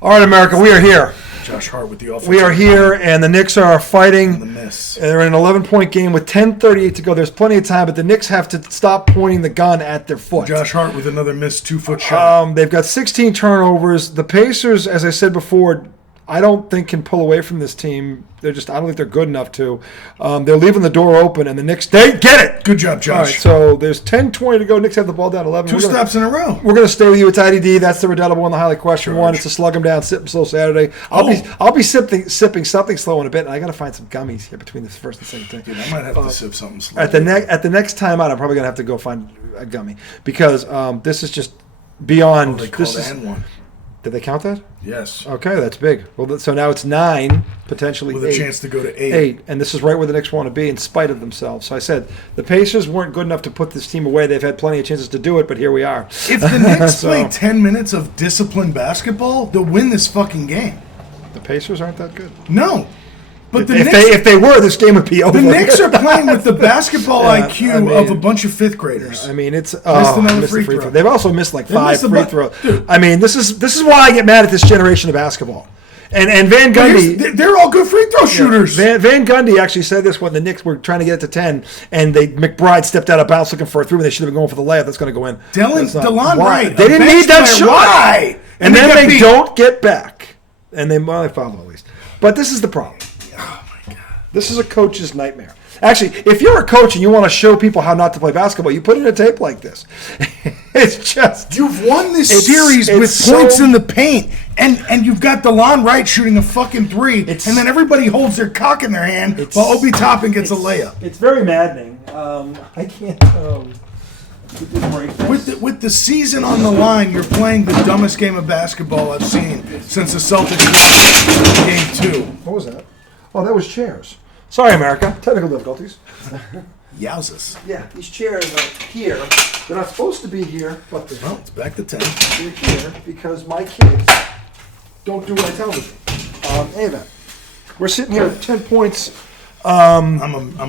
All right, America, we are here. Josh Hart with the offense. We are here, and the Knicks are fighting. The miss. They're in an 11-point game with 10:38 to go. There's plenty of time, but the Knicks have to stop pointing the gun at their foot. Josh Hart with another missed 2-foot shot. They've got 16 turnovers. The Pacers, as I said before, I don't think can pull away from this team. I don't think they're good enough to. They're leaving the door open, and the Knicks, they get it. Good job, Josh. All right, so there's 10:20 to go. Knicks have the ball down 11. Two stops in a row. We're going to stay with you. It's IDD. That's the redoubtable one, the highlight question one. It's a slug 'em down, sip 'em slow Saturday. I'll be sipping something slow in a bit, and I got to find some gummies here between the first and second thing. Dude, I might have to sip something slow. At the next time out, I'm probably going to have to go find a gummy because this is just beyond. They called N1. Did they count that? Yes. Okay, that's big. Well, so now it's 9, potentially with 8. With a chance to go to 8. And this is right where the Knicks want to be in spite of themselves. So I said the Pacers weren't good enough to put this team away. They've had plenty of chances to do it, but here we are. If the Knicks play 10 minutes of disciplined basketball, they'll win this fucking game. The Pacers aren't that good. No. But if they were, this game would be over. The Knicks are playing with the basketball IQ of a bunch of fifth graders. Yeah, I mean, it's missed another free throw. They've also missed like 5 free throws. I mean, this is why I get mad at this generation of basketball. And Van Gundy, they're all good free throw shooters. Van Gundy actually said this when the Knicks were trying to get it to 10, and McBride stepped out of bounds looking for a 3 when they should have been going for the layup. That's going to go in. DeLon Wright. They didn't need that shot. Why? And then they don't get back. And they foul at least. But this is the problem. This is a coach's nightmare. Actually, if you're a coach and you want to show people how not to play basketball, you put in a tape like this. It's just... You've won this series with points in the paint, and you've got DeLon Wright shooting a fucking 3, and then everybody holds their cock in their hand while Obi Toppin gets a layup. It's very maddening. I can't... With the season on the line, you're playing the dumbest game of basketball I've seen since the Celtics game 2. What was that? Oh, that was chairs. Sorry, America. Technical difficulties. Yowzas. Yeah, these chairs are here. They're not supposed to be here, but they're it's back to 10. They're here because my kids don't do what I tell them to. Anyway, we're sitting here at 10 points. I'm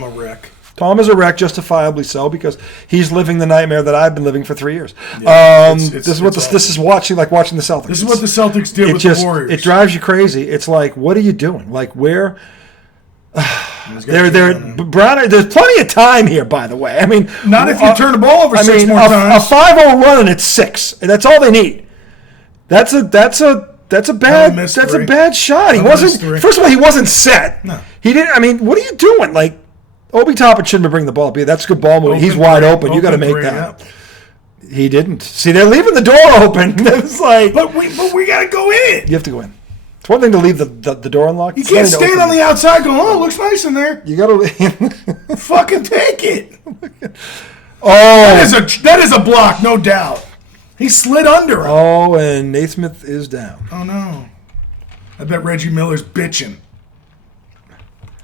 a wreck. Tom is a wreck, justifiably so, because he's living the nightmare that I've been living for 3 years. Yeah, this is watching the Celtics. This is what the Celtics did with the Warriors. It drives you crazy. It's like, what are you doing? Like, where? Brown. There's plenty of time here, by the way. I mean, not if you turn the ball over 6 more times. A 5-0 run and it's 6. That's all they need. That's a bad shot. He wasn't. First of all, he wasn't set. No. He didn't. I mean, what are you doing? Like, Obi Toppin shouldn't have bring the ball up. That's good ball movement. He's wide open. You got to make that. He didn't. See, they're leaving the door open. It's like, but we got to go in. You have to go in. It's one thing to leave the door unlocked. You can't stand on the outside going, oh, it looks nice in there. You got to fucking take it. Oh, that is a block, no doubt. He slid under him. Oh, and Naismith is down. Oh no! I bet Reggie Miller's bitching.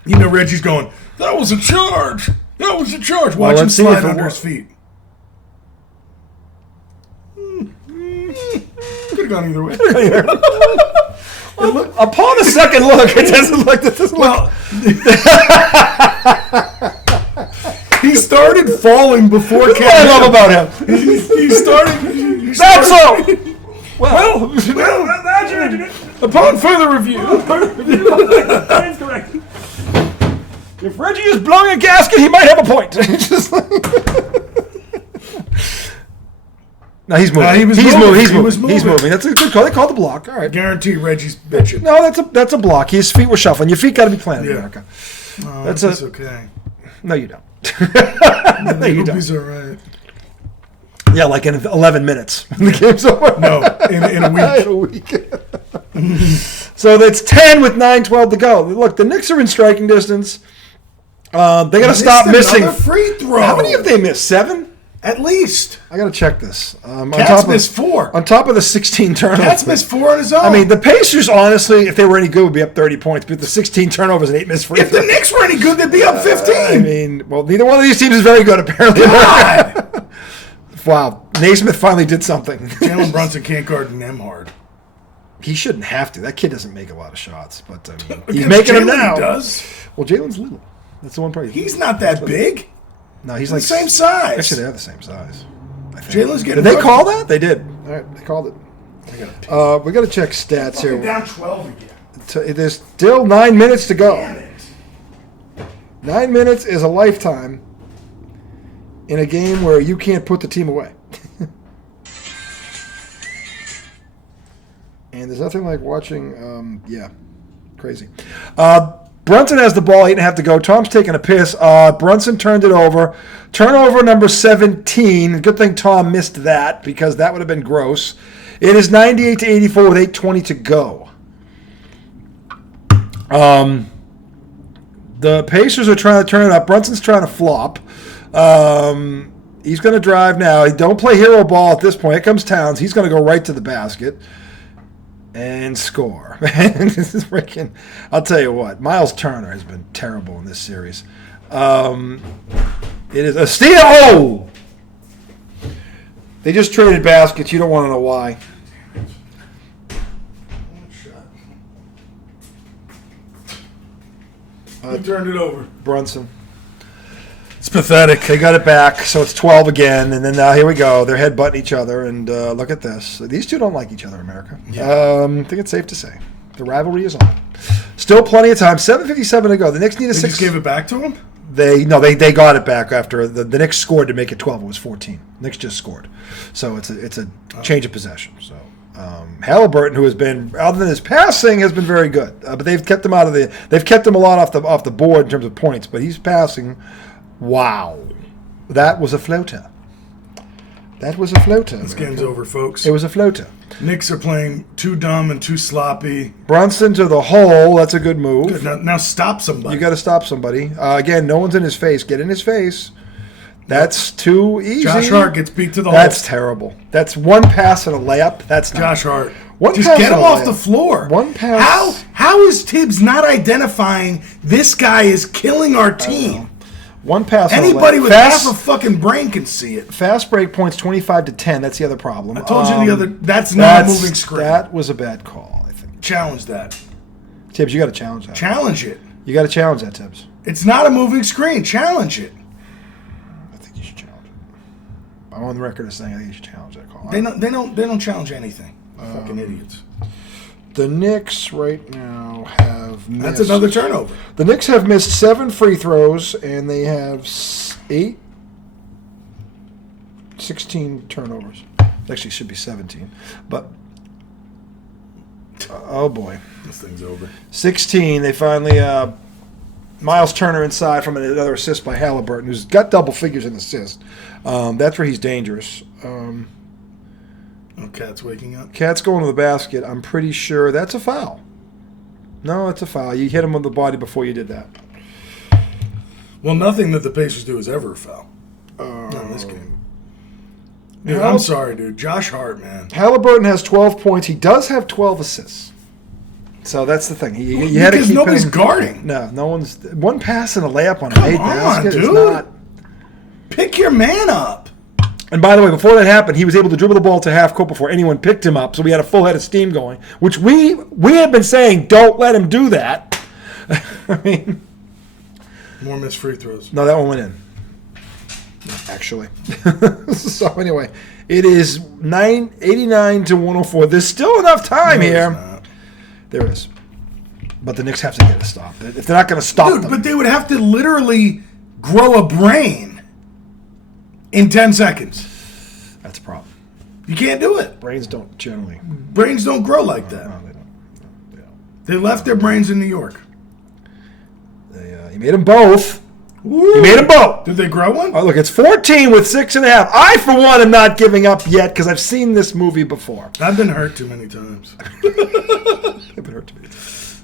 You know Reggie's going, that was a charge. That was a charge. Watch him slide under his feet. Could have gone either way. Upon a second look, it doesn't look. He started falling before Kevin. What I love about him. He started. That's so. Well, upon further review. That is correct. If Reggie is blowing a gasket, he might have a point. No, he's moving. He's moving. That's a good call. They called the block. All right. Guarantee Reggie's bitching. No, that's a block. His feet were shuffling. Your feet got to be planted, America. That's okay. No, you don't. No, you don't. He's all right. Yeah, like in 11 minutes. The game's over. No, in a week. So that's 10 with 9:12 to go. Look, the Knicks are in striking distance. They got to stop missing. Free throw. How many have they missed? 7? At least. I got to check this. Cat's missed 4. On top of the 16 turnovers. Cat's missed 4 on his own. I mean, the Pacers, honestly, if they were any good, would be up 30 points. But the 16 turnovers and 8 missed free throws. If the Knicks were any good, they'd be up 15. I mean, well, neither one of these teams is very good, apparently. God. Wow. Naismith finally did something. Jalen Brunson can't guard Nembhard. He shouldn't have to. That kid doesn't make a lot of shots, but he's making them now. He does. Well, Jalen's little. That's the one part. He's not that big. No, he's like the same size. Actually, they have the same size. Jalen's getting. Did they call that? They did. All right, they called it. We got to check stats here. Down 12 again. There's still 9 minutes to go. Damn it. 9 minutes is a lifetime in a game where you can't put the team away. And there's nothing like watching, crazy. Brunson has the ball, 8.5 to go. Tom's taking a piss. Brunson turned it over. Turnover number 17. Good thing Tom missed that because that would have been gross. It is 98 to 84 with 8:20 to go. The Pacers are trying to turn it up. Brunson's trying to flop. He's going to drive now. Don't play hero ball at this point. Here comes Towns. He's going to go right to the basket and score. This is freaking. I'll tell you what. Miles Turner has been terrible in this series. It is a steal. Oh! They just traded baskets. You don't want to know why. Who turned it over? Brunson. It's pathetic. They got it back, so it's 12 again, and then now here we go. They're headbutting each other, and look at this. These two don't like each other in America. Yeah. I think it's safe to say. The rivalry is on. Still plenty of time. 7:57 to go. The Knicks need a They 6. just gave it back to him? They got it back after the Knicks scored to make it 12. It was 14. Knicks just scored, so it's a change of possession. So Halliburton, who has been other than his passing, has been very good, but they've kept him they've kept him a lot off the board in terms of points. But he's passing. Wow, that was a floater. That was a floater. This game's over, folks. It was a floater. Knicks are playing too dumb and too sloppy. Brunson to the hole. That's a good move. Good. Now stop somebody. You got to stop somebody. Again, no one's in his face. Get in his face. That's too easy. Josh Hart gets beat to the hole. That's terrible. That's one pass and a layup. That's not Josh Hart. Just get him off the floor. One pass. How is Tibbs not identifying this guy is killing our team? One pass. Anybody with half a fucking brain can see it. Fast break points 25 to 10. That's the other problem. I told you the other. That's not a moving screen. That was a bad call, I think. Challenge that. Tibbs, you got to challenge that. Challenge it. You got to challenge that, Tibbs. It's not a moving screen. Challenge it. I think you should challenge it. I'm on the record as saying I think you should challenge that call. They don't challenge anything. Fucking idiots. The Knicks right now have missed. That's another turnover. The Knicks have missed 7 free throws, and they have 16 turnovers. Actually, it should be 17. But, oh boy. This thing's over. 16. They finally, Miles Turner inside from another assist by Halliburton, who's got double figures in assists. That's where he's dangerous. Oh, Cat's waking up. Cat's going to the basket. I'm pretty sure that's a foul. No, it's a foul. You hit him with the body before you did that. Well, nothing that the Pacers do is ever a foul. Not in this game. Dude, I'm sorry, dude. Josh Hart, man. Halliburton has 12 points. He does have 12 assists. So that's the thing. You had to keep nobody's him. guarding. No one's. One pass and a layup on a made basket dude. is not. Pick your man up. And by the way, before that happened, he was able to dribble the ball to half court before anyone picked him up. So we had a full head of steam going, which we have been saying, don't let him do that. I mean, more missed free throws. No, that one went in. Actually. So anyway, it is 89 to 104. There's still enough time here. There is. But the Knicks have to get a stop. If they're not going to stop them. But they would have to literally grow a brain in 10 seconds. That's a problem. You can't do it. Brains don't generally. Brains don't grow like that. No, they don't. They left their brains in New York. He made them both. Woo. He made them both. Did they grow one? Oh, look, it's 14 with 6.5. I, for one, am not giving up yet because I've seen this movie before. I've been hurt too many times. I've been hurt too many times.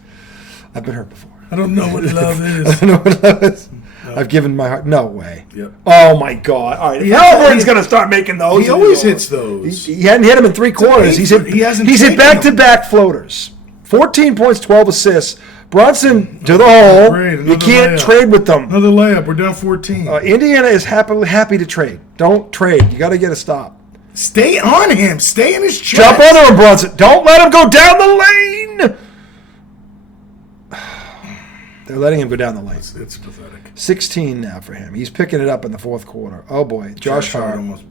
I've been hurt before. I don't know what love is. I don't know what love is. No. I've given my heart. No way. Yep. Oh, my God. All right. Halliburton's going to start making those. He always hits those. He hadn't hit them in 3 quarters. He's hit back-to-back floaters. 14 points, 12 assists. Brunson to the hole. You can't trade with them. Another layup. We're down 14. Indiana is happy to trade. Don't trade. You got to get a stop. Stay on him. Stay in his chest. Jump under him, Brunson. Don't let him go down the lane. They're letting him go down the lane. It's pathetic. 16 now for him. He's picking it up in the fourth quarter. Oh, boy. Josh Hart.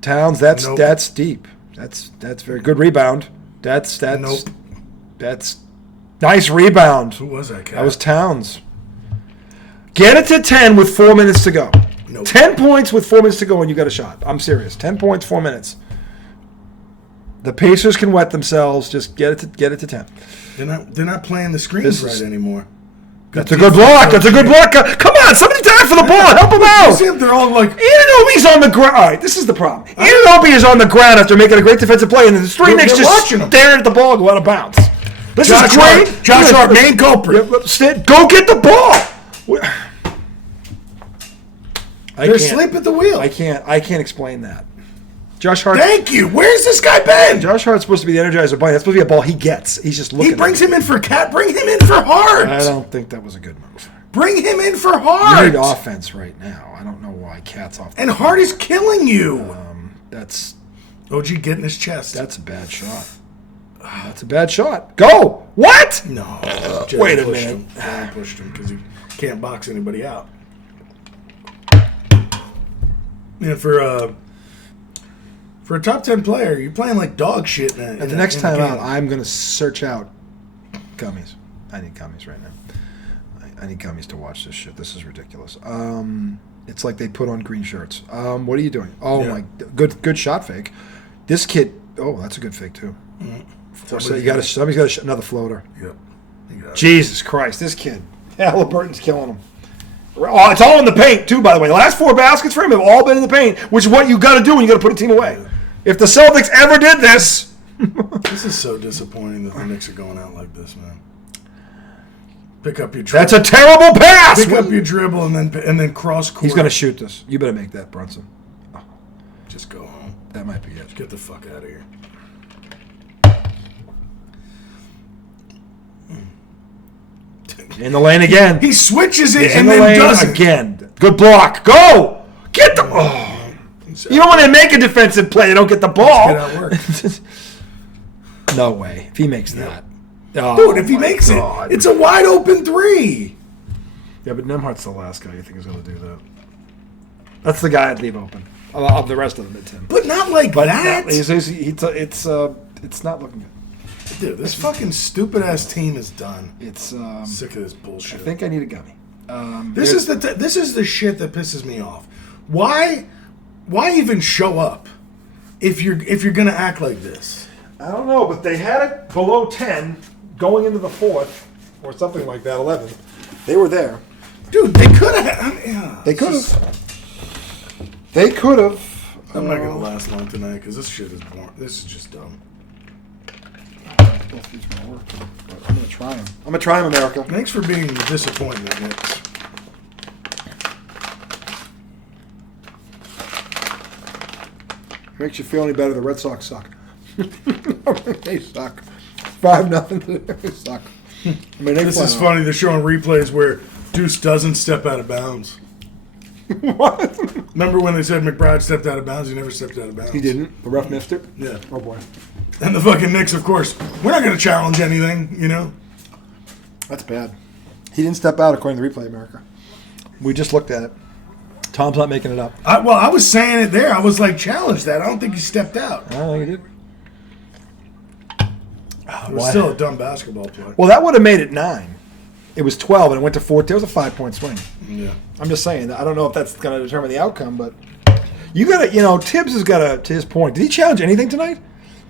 Towns, that's deep. That's very good rebound. That's Nope. That's nice rebound. Who was that, Cat? That was Towns. Get it to 10 with 4 minutes to go. Nope. 10 points with 4 minutes to go, and you got a shot. I'm serious. 10 points, 4 minutes. The Pacers can wet themselves. Just get it to 10. They're not playing the screens right anymore. That's a good block. That's a good block. Come on, somebody dive for the ball. Help him out. See them, they're all like, Anunoby's on the ground. All right, this is the problem. Anunoby is on the ground after making a great defensive play, and the three Knicks just staring at the ball and go out of bounds. This is great. Josh Hart, main culprit. Go get the ball. They're asleep at the wheel. I can't explain that. Josh Hart. Thank you. Where's this guy been? Josh Hart's supposed to be the Energizer Bunny. That's supposed to be a ball he gets. He's just looking. He brings him in for Cat. Bring him in for Hart. I don't think that was a good move. Bring him in for Hart. You need offense right now. I don't know why Cat's off. And Hart is killing you. That's OG getting his chest. That's a bad shot. That's a bad shot. Go. What? No. Wait a minute. Jerry pushed him because he can't box anybody out. Yeah, for a top 10 player, you're playing like dog shit. At the next time out, I'm going to search out gummies. I need gummies right now. I need gummies to watch this shit. This is ridiculous. It's like they put on green shirts. What are you doing? Oh, my. Good shot fake. This kid. Oh, that's a good fake, too. Somebody's got another floater. Yep. Jesus Christ. This kid. Halliburton's killing him. Oh, it's all in the paint, too, by the way. The last 4 baskets for him have all been in the paint, which is what you got to do when you got to put a team away. If the Celtics ever did this... This is so disappointing that the Knicks are going out like this, man. Pick up your dribble. That's a terrible pass! Pick up your dribble and then cross court. He's going to shoot this. You better make that, Brunson. Oh. Just go home. That might be it. Just get the fuck out of here. In the lane again. He switches it He's and in the then lane does it. again. Good block. Go! Get the... Oh. You know when they make a defensive play, they don't get the ball. Get out work. No way. If he makes that. Oh, dude, if he makes it, it's a wide open 3. Yeah, but Nemhart's the last guy you think is going to do that. That's the guy I'd leave open. Of the rest of them, it's him. But not like that. It's not looking good. Dude, this fucking stupid ass team is done. It's sick of this bullshit. I think I need a gummy. This is the shit that pisses me off. Why even show up if you're gonna act like this? I don't know, but they had it below 10 going into the 4th or something like that. 11. They were there, dude. They could have. They could have. They could have. I'm not gonna last long tonight because this shit is boring. This is just dumb. Both these are gonna work, but I'm gonna try them. I'm gonna try them, America. Thanks for being the disappointment, Knicks. Makes you feel any better? The Red Sox suck. They suck. 5-0. They suck. I mean, this is funny. They're showing replays where Deuce doesn't step out of bounds. What? Remember when they said McBride stepped out of bounds? He never stepped out of bounds. He didn't. The ref missed it. Yeah. Oh boy. And the fucking Knicks, of course, we're not going to challenge anything, you know? That's bad. He didn't step out according to Replay America. We just looked at it. Tom's not making it up. I was saying it there. I was like, challenge that. I don't think he stepped out. I don't think he did. It was still a dumb basketball play. Well, that would have made it 9. It was 12, and it went to 14. It was a 5-point swing. Yeah. I'm just saying. I don't know if that's going to determine the outcome, but you got to, Tibbs has got to his point. Did he challenge anything tonight?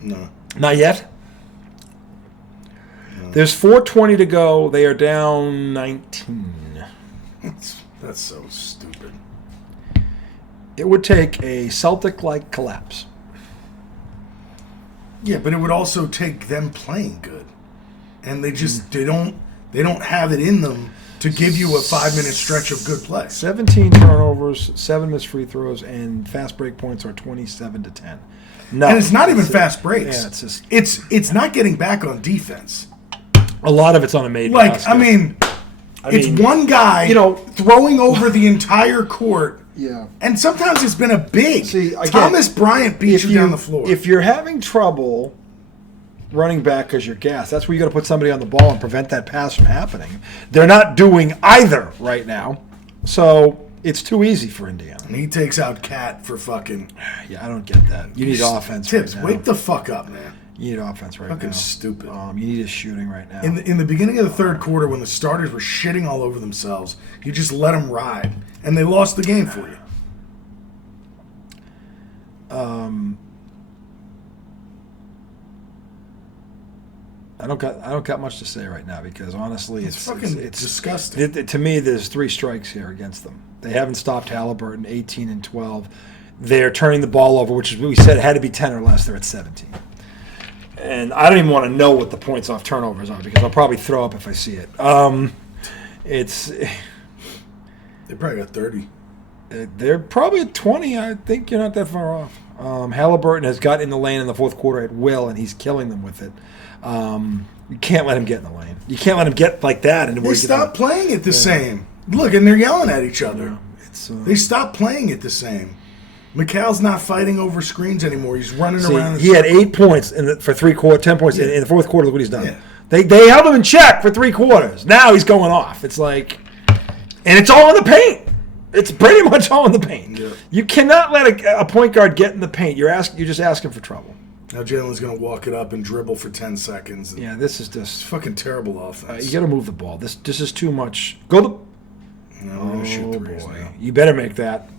No. Not yet? No. There's 4:20 to go. They are down 19. That's so stupid. It would take a Celtic-like collapse. Yeah, but it would also take them playing good. And they just they don't have it in them to give you a 5-minute stretch of good play. 17 turnovers, 7 missed free throws, and fast break points are 27-10. No, and it's not even fast breaks. Yeah, it's just it's not getting back on defense. A lot of it's on a made basket. I mean, it's one guy throwing over the entire court. Yeah. And sometimes it's been a big. See, again, Thomas Bryant beats you down the floor. If you're having trouble running back because you're gassed, that's where you got to put somebody on the ball and prevent that pass from happening. They're not doing either right now. So It's too easy for Indiana. And he takes out Cat for fucking... Yeah, I don't get that. You need offense Tibbs, right now. wake the fuck up, man. You need offense right now. Fucking stupid. You need his shooting right now. In the beginning of the third quarter, when the starters were shitting all over themselves, you just let them ride. And they lost the game for you. I don't got much to say right now because honestly, it's disgusting. To me, there's 3 strikes here against them. They haven't stopped Halliburton, 18 and 12. They're turning the ball over, which is we said it had to be 10 or less. They're at 17. And I don't even want to know what the points off turnovers are because I'll probably throw up if I see it. They probably got 30. They're probably at 20. I think you're not that far off. Halliburton has got in the lane in the fourth quarter at will, and he's killing them with it. You can't let him get in the lane. You can't let him get like that. They stopped playing it the same. Look, and they're yelling at each other. Yeah, they stopped playing it the same. McCall's not fighting over screens anymore. He's running around. He had 8 points for 3 quarters, 10 points in the fourth quarter. Look what he's done. Yeah. They held him in check for 3 quarters. Now he's going off. It's like, and it's all in the paint. It's pretty much all in the paint. Yeah. You cannot let a point guard get in the paint. You're just asking for trouble. Now Jalen's going to walk it up and dribble for 10 seconds. Yeah, this is just fucking terrible offense. You got to move the ball. This is too much. Go the. No, we're going to shoot threes now. You better make that.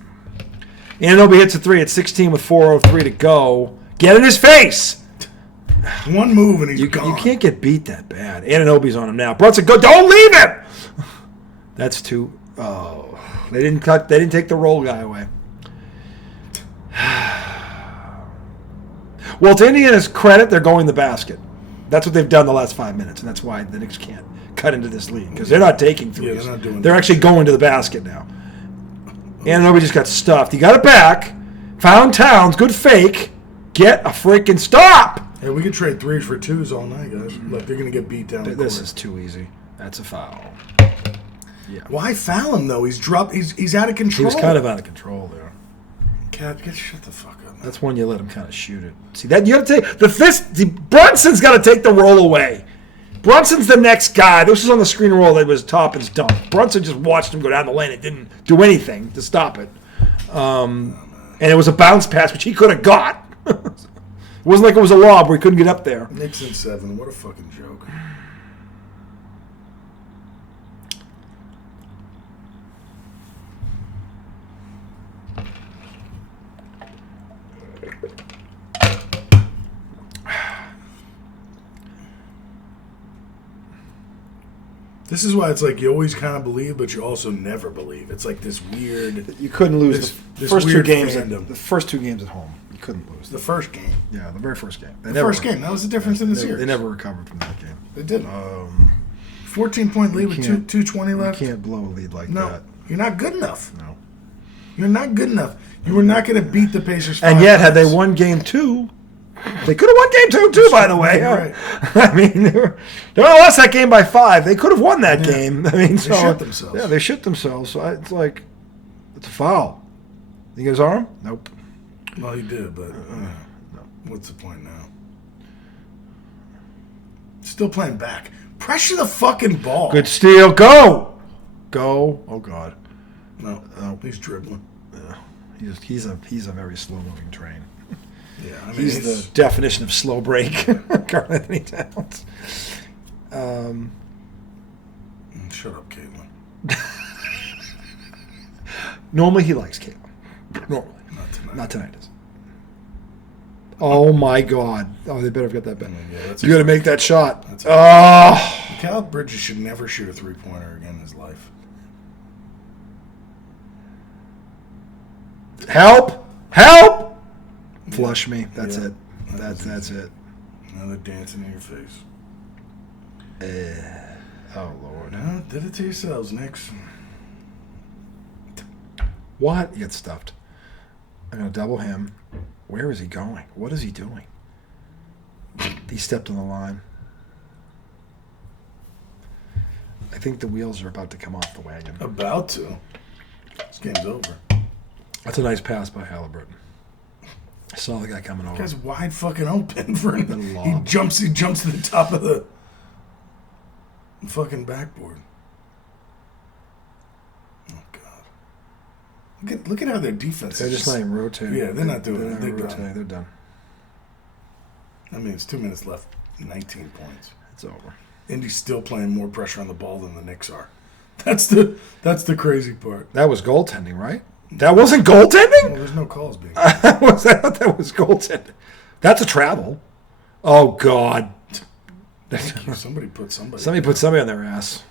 Anunoby hits a 3 at 16 with 4:03 to go. Get in his face. One move and he's gone. You can't get beat that bad. Anunoby's on him now. Brunson, go! Don't leave him. That's too. Oh, they didn't cut. They didn't take the roll guy away. Well, to Indiana's credit, they're going the basket. That's what they've done the last 5 minutes, and that's why the Knicks can't cut into this lead because they're not taking threes. Yeah, they're not doing they're actually going to the basket now. Anunoby just got stuffed. He got it back. Found Towns. Good fake. Get a freaking stop. Hey, we could trade threes for twos all night, guys. Look, they're going to get beat down. This is too easy. That's a foul. Yeah. Why foul him though? He's dropped. He's out of control. He was kind of out of control there. Cat, shut the fuck up. Man. That's when you let him kind of shoot it. See that you got to take Brunson's got to take the roll away. Brunson's the next guy. This was on the screen roll that was Toppin's dunk. Brunson just watched him go down the lane and didn't do anything to stop it. And it was a bounce pass, which he could have got. It wasn't like it was a lob where he couldn't get up there. Knicks in 7. What a fucking joke. This is why it's like you always kind of believe, but you also never believe. It's like this weird. You couldn't lose the first weird 2 games. fandom. The first 2 games at home, you couldn't lose. The first game. Yeah, the very first game. The first game. That was the difference in the series. They never recovered from that game. They didn't. 14-point lead with 2:20 left. You can't blow a lead like that. No, you're not good enough. No. You're not good enough. You were not going to beat the Pacers. And yet, had they won game 2, they could have won game 2 too. By the way, right. I mean, they lost that game by 5. They could have won that game. I mean, they shit themselves. Yeah, they shit themselves. So it's like it's a foul. You get his arm? Nope. Well, he did, but no. What's the point now? Still playing back. Pressure the fucking ball. Good steal. Go. Oh God. No. He's dribbling. Yeah. He's a very slow moving train. Yeah, I mean, he's the definition of slow break. Karl Anthony Towns. Shut up, Caitlin. Normally he likes Caitlin. Normally. Not tonight. Not tonight. Oh my God! Oh, they better have got that back. Yeah, You got to make that shot. Cal Bridges should never shoot a 3-pointer again in his life. Help! Flush me. That's it. That's it. Now they're dancing in your face. Oh Lord! No, did it to yourselves, Knicks. What? You get stuffed. I'm gonna double him. Where is he going? What is he doing? He stepped on the line. I think the wheels are about to come off the wagon. About to. This game's over. That's a nice pass by Halliburton. I saw the guy coming over. This guy's wide fucking open for him. Lob. He jumps to the top of the fucking backboard. Oh God. Look at how their defense They're is just not even rotating. Yeah, they're not doing They're it. not They're rotating. done. They're done. I mean, it's 2 minutes left. 19 points. It's over. Indy's still playing more pressure on the ball than the Knicks are. That's the crazy part. That was goaltending, right? That wasn't goaltending? Well, there's no calls being. I thought that was goaltending. That's a travel. Oh, God. Somebody put somebody. Somebody put somebody on their ass.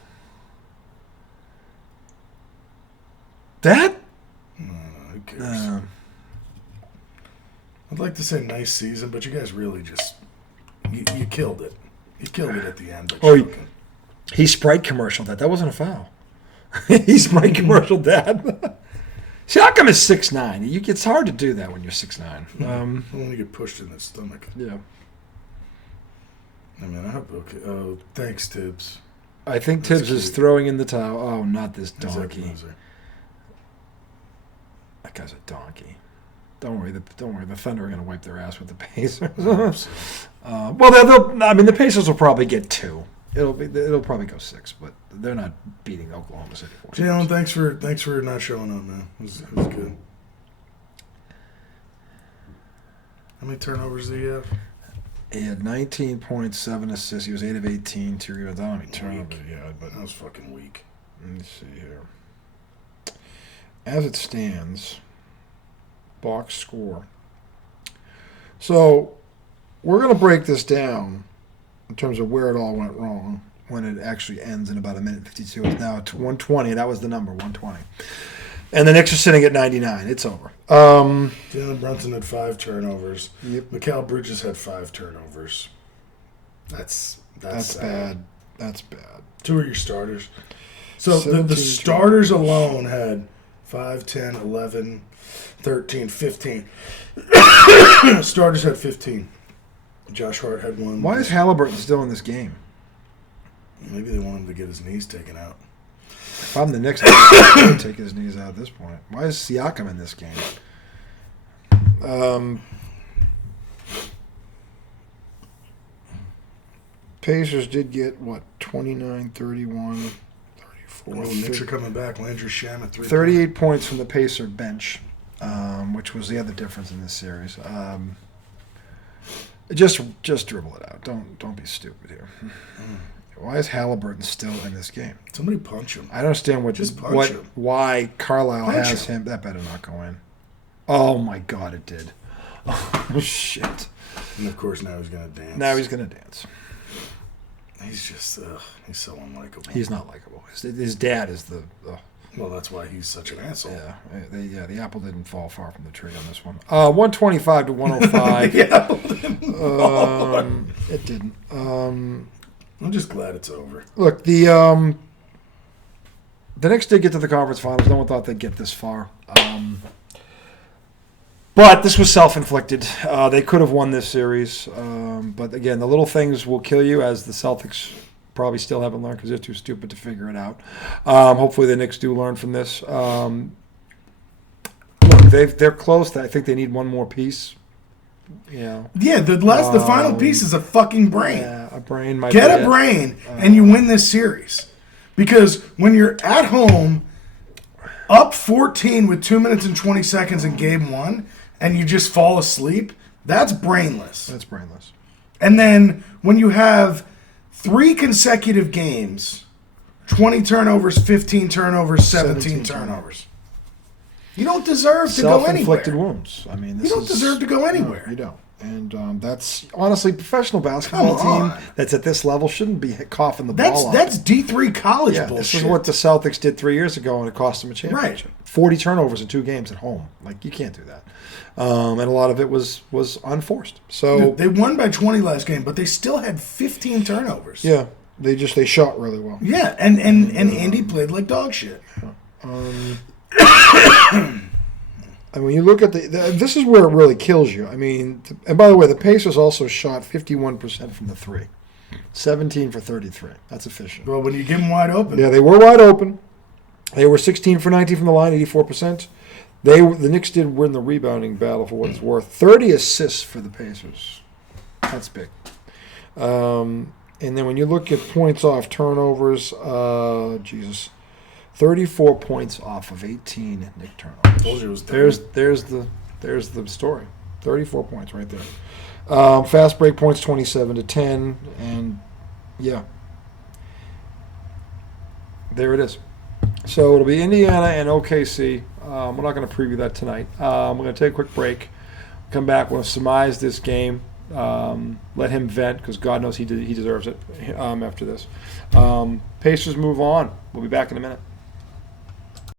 That? No, who cares? I'd like to say nice season, but you guys really just you killed it. You killed it at the end. He Sprite commercialed that. That wasn't a foul. He Sprite commercialed that. See, how come it's 6'9"? It's hard to do that when you're 6'9". When you get pushed in the stomach. Yeah. I mean, I hope. Okay. Oh, thanks, Tibbs. I think That's Tibbs is cute. throwing in the towel. Oh, not this He's like donkey. a loser. That guy's a donkey. Don't worry. The Thunder are going to wipe their ass with the Pacers. Well, the Pacers will probably get 2. It'll probably go 6, but they're not beating Oklahoma City 4. Jalen, thanks for not showing up, man. It was good. How many turnovers did he have? He had 19 points, 7 assists. He was 8 of 18, 2 rebounds. I don't know how many turnovers Weak. he had, but That was fucking weak. let me see here. As it stands, box score. So we're going to break this down in terms of where it all went wrong when it actually ends in about 1:52. It's now at 120. That was the number, 120. And the Knicks are sitting at 99. It's over. Jalen Brunson had 5 turnovers. Yep. Mikal Bridges had 5 turnovers. That's bad. That's bad. 2 of your starters. So the 17 starters alone had 5, 10, 11, 13, 15. Starters had 15. Josh Hart had 1. Why is Halliburton still in this game? Maybe they want him to get his knees taken out. If I'm the Knicks, I'm going to take his knees out at this point. Why is Siakam in this game? Pacers did get, 29, 31, 34, Oh, Knicks are coming back. Landry Shamet, 3. 38 points from the Pacer bench, which was the other difference in this series. Just dribble it out. Don't be stupid here. Why is Halliburton still in this game? Somebody punch him. I don't understand why Carlisle Punch has him. him. That better not go in. Oh my God, it did. Oh shit! And of course, now he's going to dance. Now he's gonna dance. He's just, he's so unlikable. He's not likable. His dad is the. Well, that's why he's such an asshole. Yeah, the apple didn't fall far from the tree on this one. 125 to 105. It didn't. I'm just glad it's over. Look, the Knicks did get to the conference finals. No one thought they'd get this far. But this was self-inflicted. They could have won this series. But again, the little things will kill you, as the Celtics probably still haven't learned because they're too stupid to figure it out. Hopefully the Knicks do learn from this. Look, they're close. I think they need one more piece. Yeah, the final piece is a fucking brain. Yeah, a brain might Get be a it. brain, and you win this series. Because when you're at home, up 14 with 2 minutes and 20 seconds in game 1, and you just fall asleep, that's brainless. That's brainless. And then when you have 3 consecutive games, 20 turnovers, 15 turnovers, 17 turnovers. You don't deserve to go anywhere. Self-inflicted wounds. I mean, You don't deserve to go anywhere. No, you don't. And that's honestly, professional basketball team that's at this level shouldn't be coughing the ball up. That's D3 college bullshit. This is what the Celtics did 3 years ago, and it cost them a championship. Right. 40 turnovers in 2 games at home. Like, you can't do that. And a lot of it was unforced. So They won by 20 last game, but they still had 15 turnovers. yeah, they shot really well. Yeah, and Andy played like dog shit. And when you look at this is where it really kills you. I mean, and by the way, the Pacers also shot 51% from the 3, 17 for 33. That's efficient. Well, when you give them wide open. Yeah, they were wide open. They were 16 for 19 from the line, 84%. The Knicks did win the rebounding battle for what it's worth. 30 assists for the Pacers. That's big. And then when you look at points off turnovers, 34 points off of 18 Nick turnovers. Told you it was 30. There's the story. 34 points right there. Fast break points 27-10, and yeah, there it is. So it'll be Indiana and OKC. We're not going to preview that tonight. We're going to take a quick break. Come back. We're going to surmise this game. Let him vent because God knows he deserves it after this. Pacers move on. We'll be back in a minute.